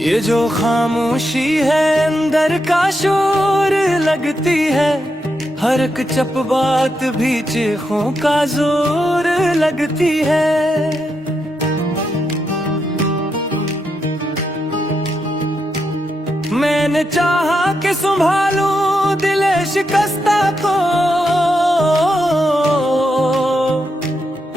ये जो खामोशी है अंदर का शोर लगती है, हर एक चप बात भी चीखों का जोर लगती है। मैंने चाहा कि संभालूं दिल शिकस्ता को,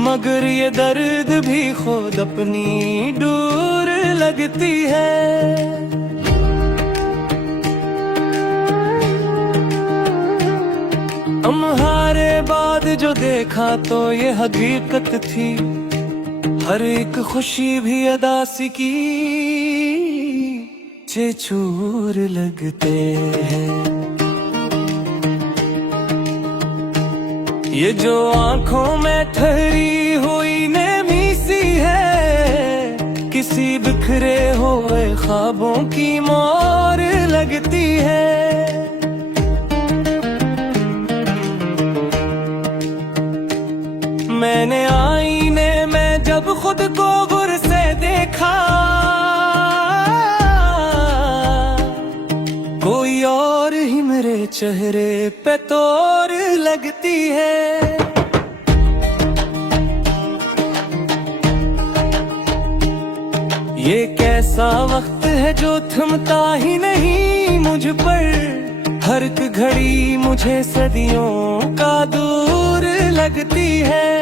मगर ये दर्द भी खुद अपनी दूर लगती है। हारे बाद जो देखा तो ये हकीकत थी, हर एक खुशी भी अदासी की चूर लगते हैं। ये जो आंखों में ठहरी हुई नेमी सी है, किसी बिखरे हुए ख्वाबों की मोर लगती है। मैंने आईने में जब खुद को गुर से देखा, कोई और ही मेरे चेहरे पे तोर लगती है। ये कैसा वक्त है जो थमता ही नहीं मुझ पर, हर एक घड़ी मुझे सदियों का दूर लगती है।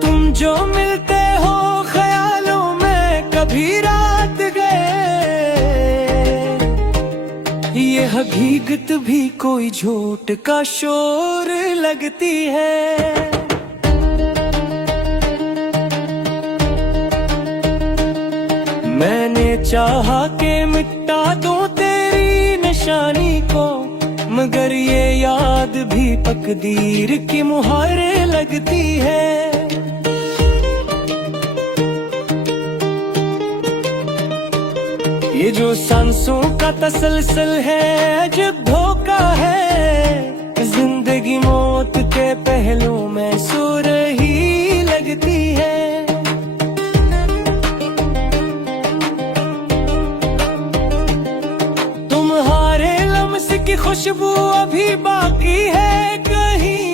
तुम जो मिलते हो ख्यालों में कभी रात गए, ये हकीकत भी कोई झूठ का शोर लगती है। मैंने चाहा कि मिटा दूं तेरी निशानी को, मगर ये याद भी तकदीर की मुहर लगती है। ये जो सांसों का तसलसल है अजब धोखा है, जिंदगी मौत के पहलू में सो रही लगती है। तुम्हारे लम्स की खुशबू अभी बाकी है कहीं,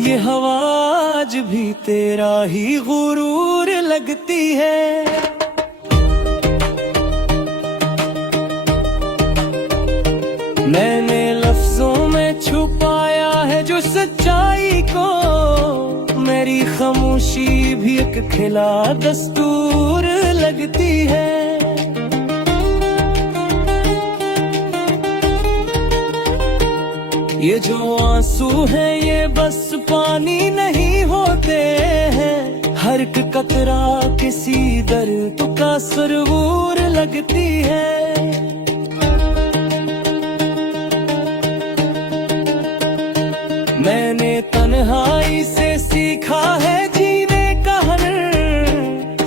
ये हवा आज भी तेरा ही गुरूर लगती है। मैंने लफ्जों में छुपाया है जो सच्चाई को, मेरी खामोशी भी एक खिला दस्तूर लगती है। ये जो आंसू हैं ये बस पानी नहीं होते हैं, हर एक कतरा किसी दर्द का सुरूर लगती है। मैंने तन्हाई से सीखा है जीने का हुनर,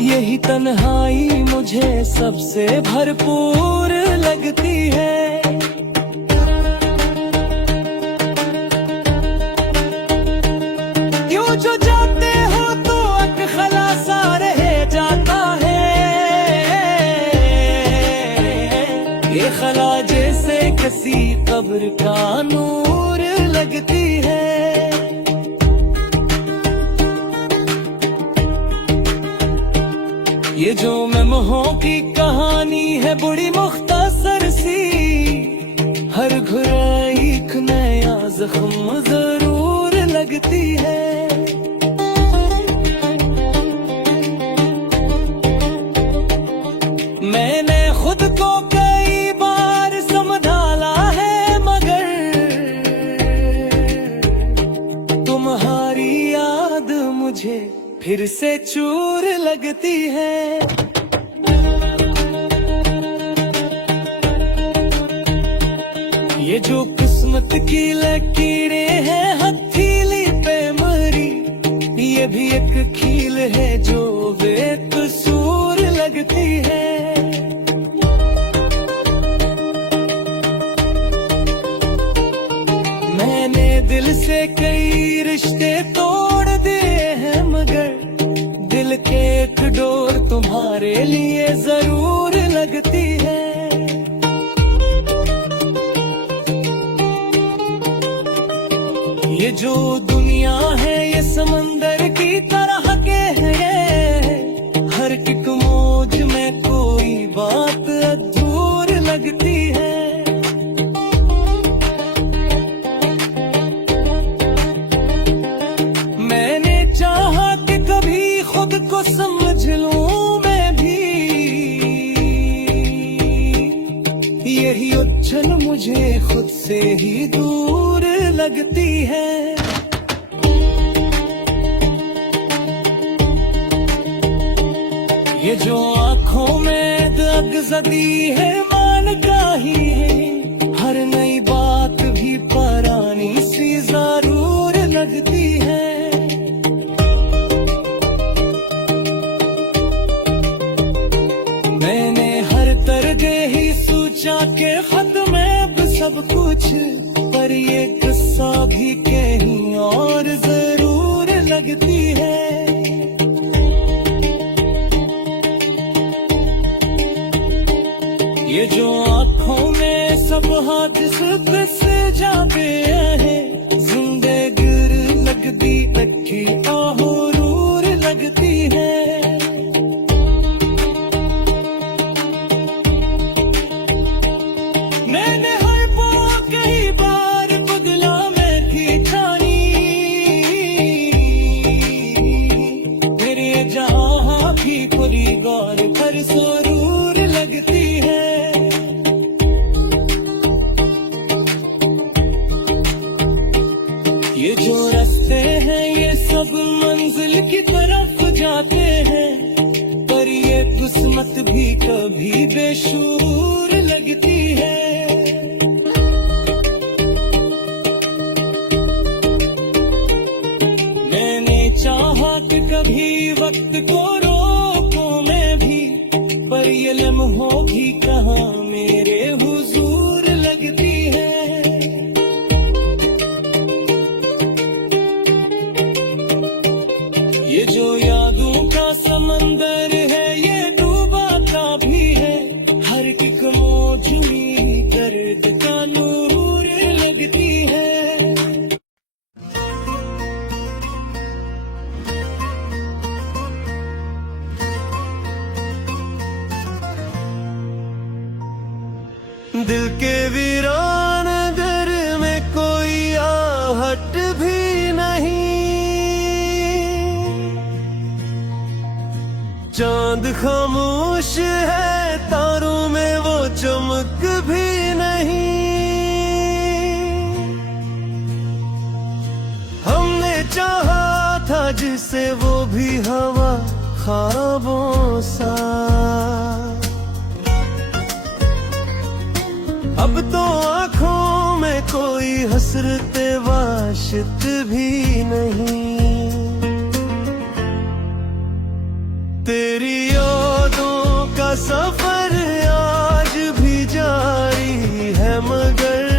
यही तन्हाई मुझे सबसे भरपूर लगती है। जो जाते हो तो एक खलासा रह जाता है, ये खला जैसे किसी कब्र का नूर लगती है। ये जो लम्हों की कहानी है बड़ी मुख्तसर सी, हर घुराई एक नया जख्म जरूर लगती है। मैंने खुद को कई बार समझाला है, मगर तुम्हारी याद मुझे फिर से चूर लगती है। ये जो किस्मत की लकीरें हैं हथेली पे मरी, ये भी एक खील है जो बेकसूर लगती है। मैंने दिल से कई रिश्ते तोड़ दिए हैं, मगर दिल के एक डोर तुम्हारे लिए जरूर लगती है। ये जो दुनिया है ये समंदर की तरह के है, हर एक मौज में कोई बात अधूर लगती है। मैंने चाहा कि कभी खुद को समझ लूं मैं भी, यही उलझन मुझे खुद से ही दूर लगती है। ये जो आंखों में दग जदी है मान का ही है, हर नई बात भी पुरानी सी जरूर लगती है। मैंने हर तरह ही सोचा के खत में अब सब कुछ, पर ये किस्सा भी कहीं और जरूर लगती है। ये जो आंखों में सब हाथ से जाते हैं, जिंदगी लगती अखी आहूर लगती है। मैंने हर पल कई बार बदला में थी ठानी, मेरे जहाँ भी खुली गौर पर जरूर लगती है। ये जो रास्ते हैं ये सब मंजिल की तरफ जाते हैं, पर ये किस्मत भी कभी बेशूर लगती है। मैंने चाहा कि कभी वक्त को रोको मैं भी, पर ये लम्हों भी कहाँ मेरे हुजूर लगती है। ये जो यादों का समंदर है ये डूबा का भी है, हर एक मौज में दर्द का नूर लगती है। दिल के वीरान घर में कोई आहट भी नहीं, चांद खामोश है तारों में वो चमक भी नहीं। हमने चाहा था जिसे वो भी हवा ख्वाबों सा, अब तो आंखों में कोई हसरत वाशित भी नहीं। तेरी यादों का सफर आज भी जारी है, मगर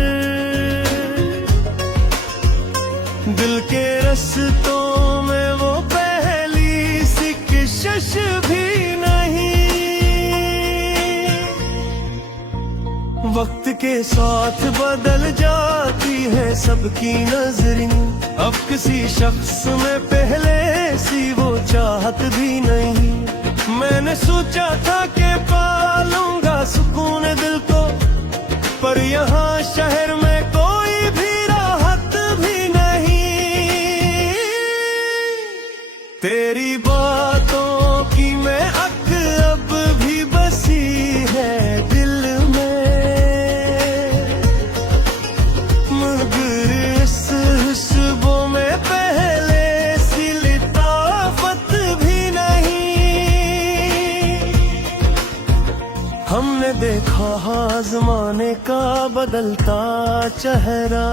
दिल के रस्तों में वो पहली सी कशिश भी नहीं। वक्त के साथ बदल जाती है सबकी नजरें, अब किसी शख्स में पहले सी वो चाहत भी नहीं। मैंने सोचा था कि पालूंगा सुकून दिल को, पर यहाँ शहर में कोई भी राहत भी नहीं। तेरी बातों की मैं अक अब भी बसी है दिल में, मगर इस खुशबू में पहले सी लिताफत भी नहीं। हमने देखा जमाने का बदलता चेहरा,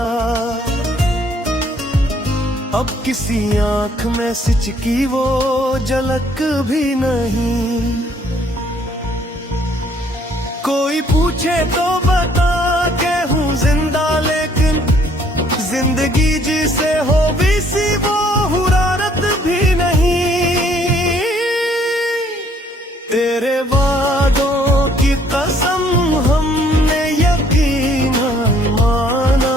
अब किसी आंख में सिचकी वो झलक भी नहीं। कोई पूछे तो बता के हूँ जिंदा, लेकिन जिंदगी जिसे हो भी सी वो हुरारत भी नहीं। तेरे वादों की कसम हमने यकीनन माना,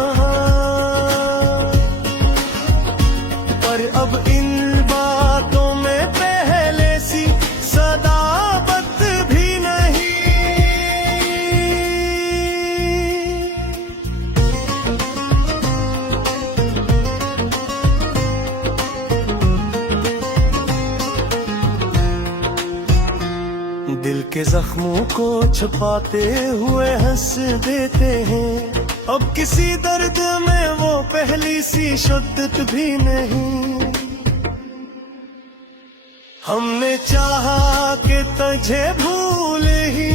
पर अब इन बातों में पहले सी सदाबत भी नहीं। दिल के जख्मों को छुपाते हुए हंस देते हैं, अब किसी दर्द में वो पहली सी शिद्दत भी नहीं। हमने चाहा कि तुझे भूल ही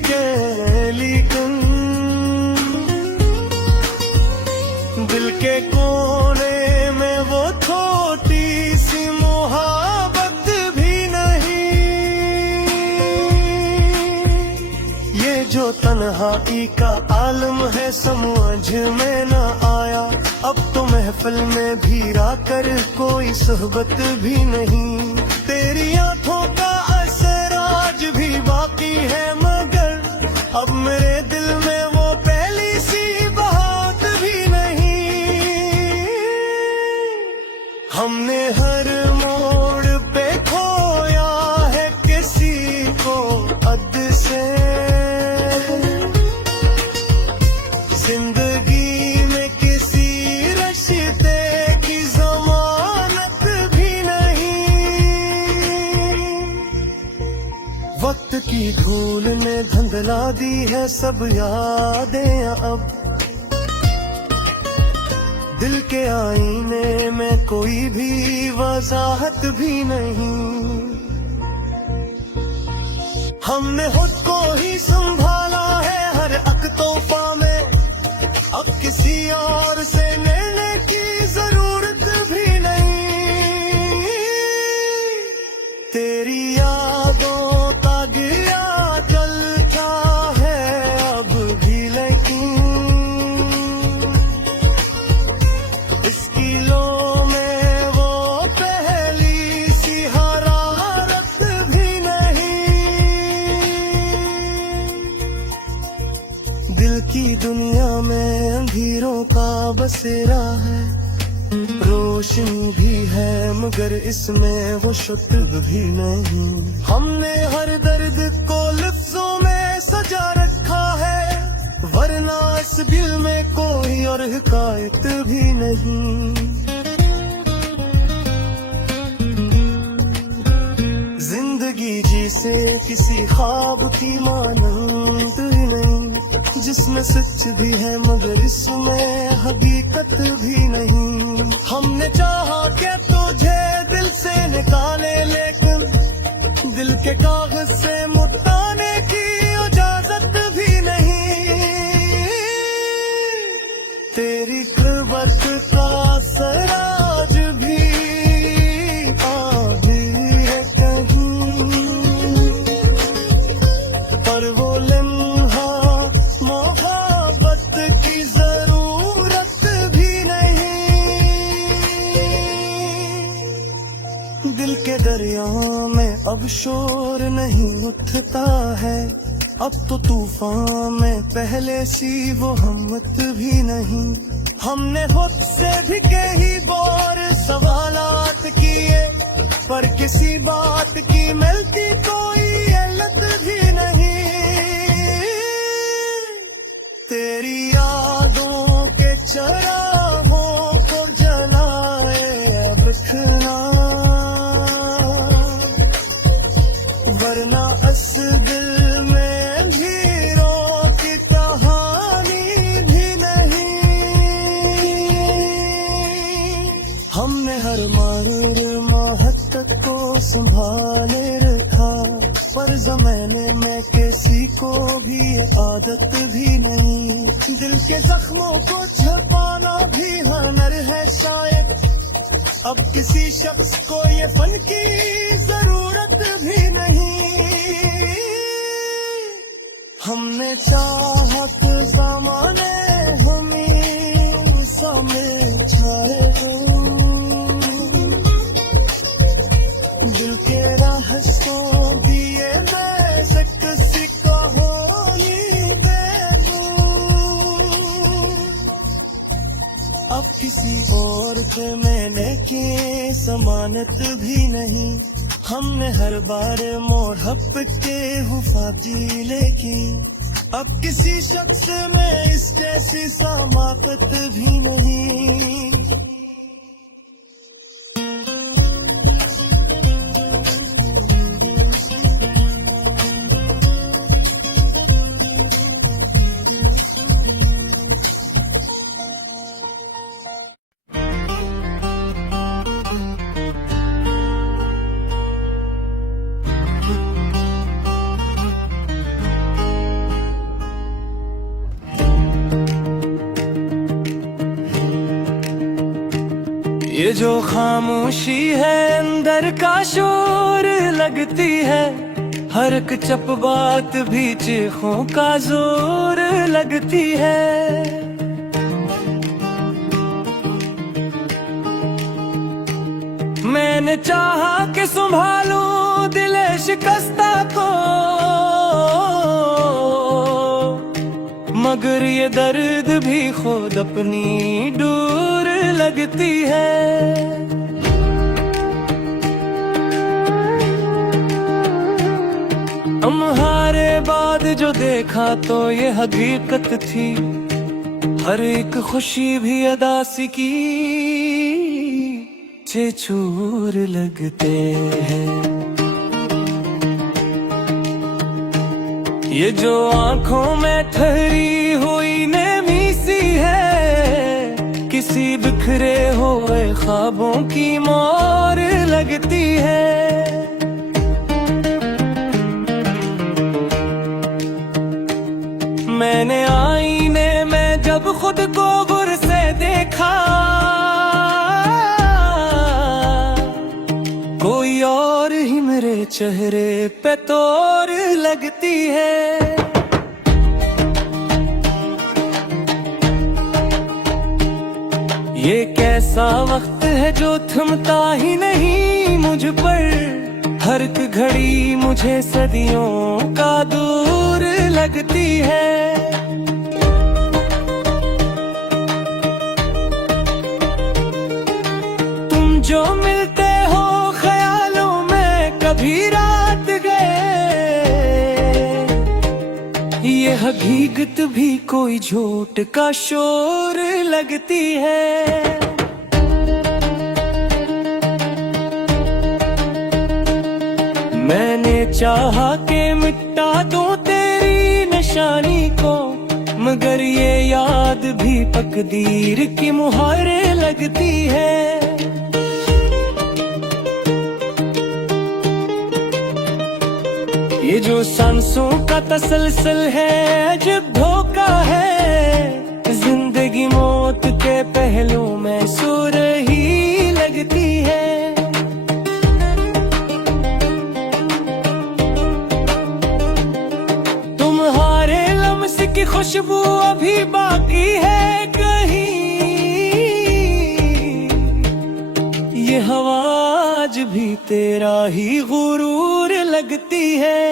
गए, लेकिन दिल के कोने में वो छोटी सी मोहब्बत भी नहीं। ये जो तन्हाई का आलम है समझ में न आया, अब तो महफिल में भी आकर कोई सोहबत भी नहीं। तेरी आंखों का असर आज भी बाकी है, मगर अब मेरे दिल में वो पहली सी बात भी नहीं। हमने हर मोड़ पे खोया है किसी को हद से, जिंदगी में किसी रिश्ते की जमानत भी नहीं। वक्त की धूल ने धुंधला दी है सब यादें, अब दिल के आईने में कोई भी वजाहत भी नहीं। हमने खुद को ही संभाला है हर अक तोहफा में, अब किसी और से लेने की जरूरत भी नहीं। तेरी यादों का गिया जलता है अब भी, लेकिन इसकी लो में वो पहली सी हरारत भी नहीं। दिल की दुनिया में अंधेरों का बसेरा है, रोशनी भी है मगर इसमें वो शुद्ध भी नहीं। हमने हर दर्द को लफ्जों में सजा रखा है, वरना इस दिल में कोई और हिकायत भी नहीं। जिंदगी जिसे किसी ख्वाब की मानंद नहीं, जिसमें सच भी है मगर इसमें हकीकत भी नहीं। हमने चाहा कि तुझे दिल से निकाले, लेकिन दिल के कागज से मुटाने की इजाजत भी नहीं। तेरी गुर्बत का सराज भी आज है कहीं, पर वो लम्हा मोहब्बत की जरूरत भी नहीं। दिल के दरिया में अब शोर नहीं उठता है, अब तो तूफान में पहले सी वो हिम्मत भी नहीं। हमने खुद से भी कई बार सवालात किए, पर किसी बात की मिलती कोई इल्लत भी नहीं। तेरी यादों के चरागों को जलाए रखना, वरना इस दिल में हीरों की कहानी भी नहीं। हमने हर महत्व को संभाले रखा, पर जमाने में किसी को भी आदत भी नहीं। दिल के जख्मों को छुपाना भी हुनर है शायद, अब किसी शख्स को ये फन की जरूरत भी नहीं। हमने चाहत ज़माने हमें अब किसी और पे मैंने की जमानत भी नहीं। हमने हर बार मोहब्बत के हुफाजिले की। अब किसी शख्स में इस जैसी समाकत भी नहीं। ये जो खामोशी है अंदर का शोर लगती है, हर एक चप बात भी चीखों का जोर लगती है। मैंने चाहा कि संभालूं दिल शिकस्ता को, मगर ये दर्द भी खुद अपनी दूर लगती है। हमारे बाद जो देखा तो ये हकीकत थी, हर एक खुशी भी अदासी की से चूर लगते हैं। ये जो आंखों में ठहरी हुई नेमी सी है, किसी बिखरे हुए ख्वाबों की मोर लगती है। मैंने आईने में जब खुद को गुर से देखा, कोई और ही मेरे चेहरे पे तोर लगती है। ये कैसा वक्त है जो थमता ही नहीं मुझ पर, हर एक घड़ी मुझे सदियों का दूर लगती है। तुम जो मिलते हो ख्यालों में कभी रात गए, ये हकीकत भी कोई झूठ का शोर लगती है। मैंने चाहा कि मिटा दूं तेरी निशानी को, मगर ये याद भी तकदीर की मुहर लगती है। ये जो सांसों का तसलसल है अजब धोखा है, जिंदगी मौत के पहलू में सो रही लगती है। तुम्हारे लम्स की खुशबू अभी बाकी है कहीं, ये हवा आज भी तेरा ही गुरूर लगती है।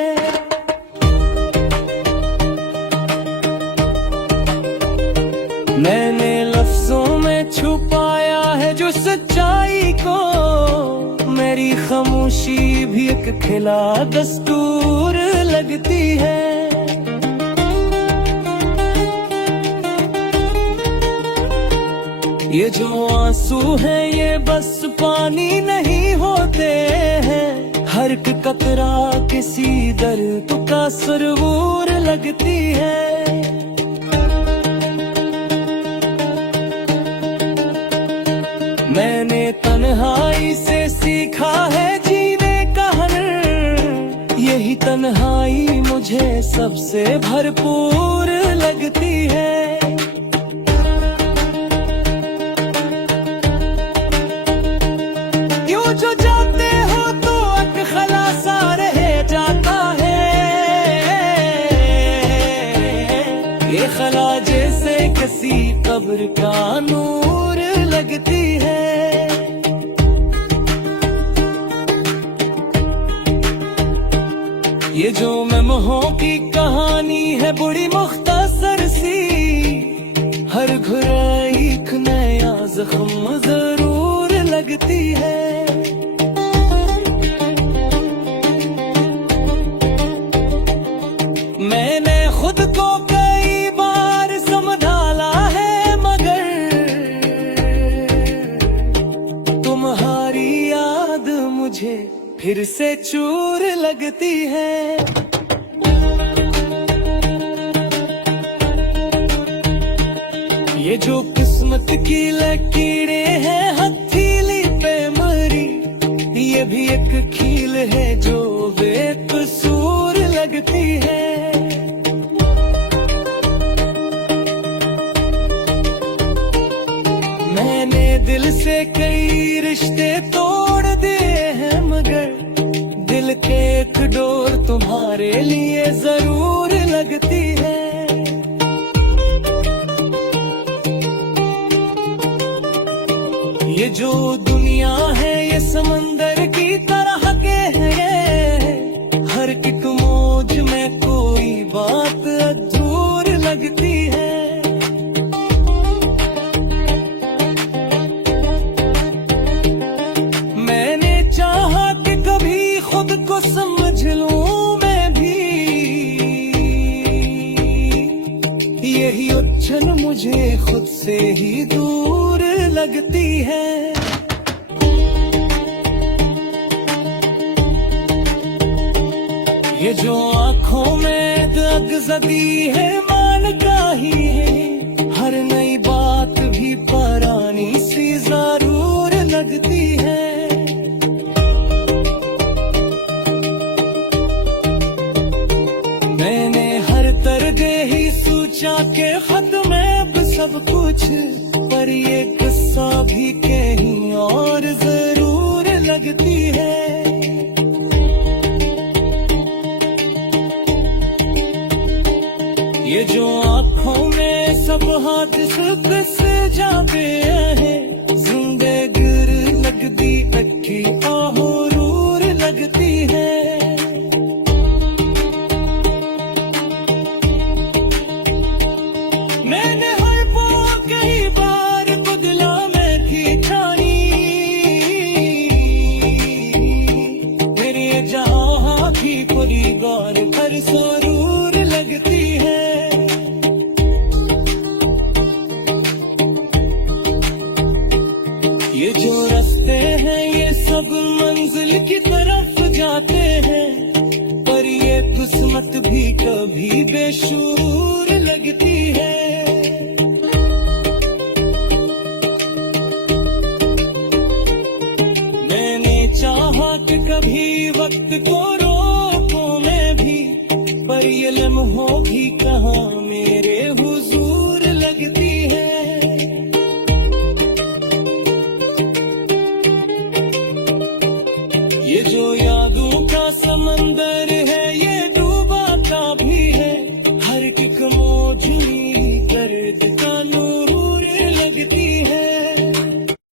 मैंने लफ्जों में छुपाया है जो सच्चाई को, मेरी खामोशी भी एक खिला दस्तूर लगती है। ये जो आंसू है ये बस पानी नहीं होते हैं, हर एक कतरा किसी दर्द का सुरूर लगती है। मैंने तन्हाई से सीखा है जीने का हुनर, यही तन्हाई मुझे सबसे भरपूर लगती है। जो जाते हो तो एक खलासा रह जाता है, ये खला जैसे किसी कब्र का नूर लगती है। ये जो लम्हों की कहानी है बड़ी मुख्तसर सी, हर घुराई एक नया जख्म जरूर लगती है। मैंने खुद को कई बार समझाला है, मगर तुम्हारी याद मुझे फिर से चूर लगती है। ये जो किस्मत की लकीरें हैं हथेली पे मरी, ये भी एक खील है जो बेकसूर लगती है। मैंने दिल से कई रिश्ते तोड़ दिए हैं, मगर दिल के एक डोर तुम्हारे लिए जरूर लगती है। ये जो दुनिया है ये समंदर की तरह के है, हर एक मौज में कोई बात अधूर लगती है। मैंने चाहा कि कभी खुद को समझ लूं मैं भी, यही उलझन मुझे खुद से ही दूर लगती है। ये जो आंखों में दग जदी है मान का ही है, हर नई बात भी पुरानी सी जरूर लगती है। मैंने हर तरह ही सोचा के खत में अब सब कुछ, पर ये गुस्सा भी कहीं और जरूर लगती है। ये जो आंखों में सब हाथ सुकस जाते हैं, जिंदगी लगती अच्छी आहूर लगती है। मैंने हर पल कई बार बदला में थी ठानी, मेरी जहाँ की पूरी गौर हर जरूर लगती है। ये जो रास्ते हैं ये सब मंजिल की तरफ जाते हैं, पर ये किस्मत भी कभी बेशुमार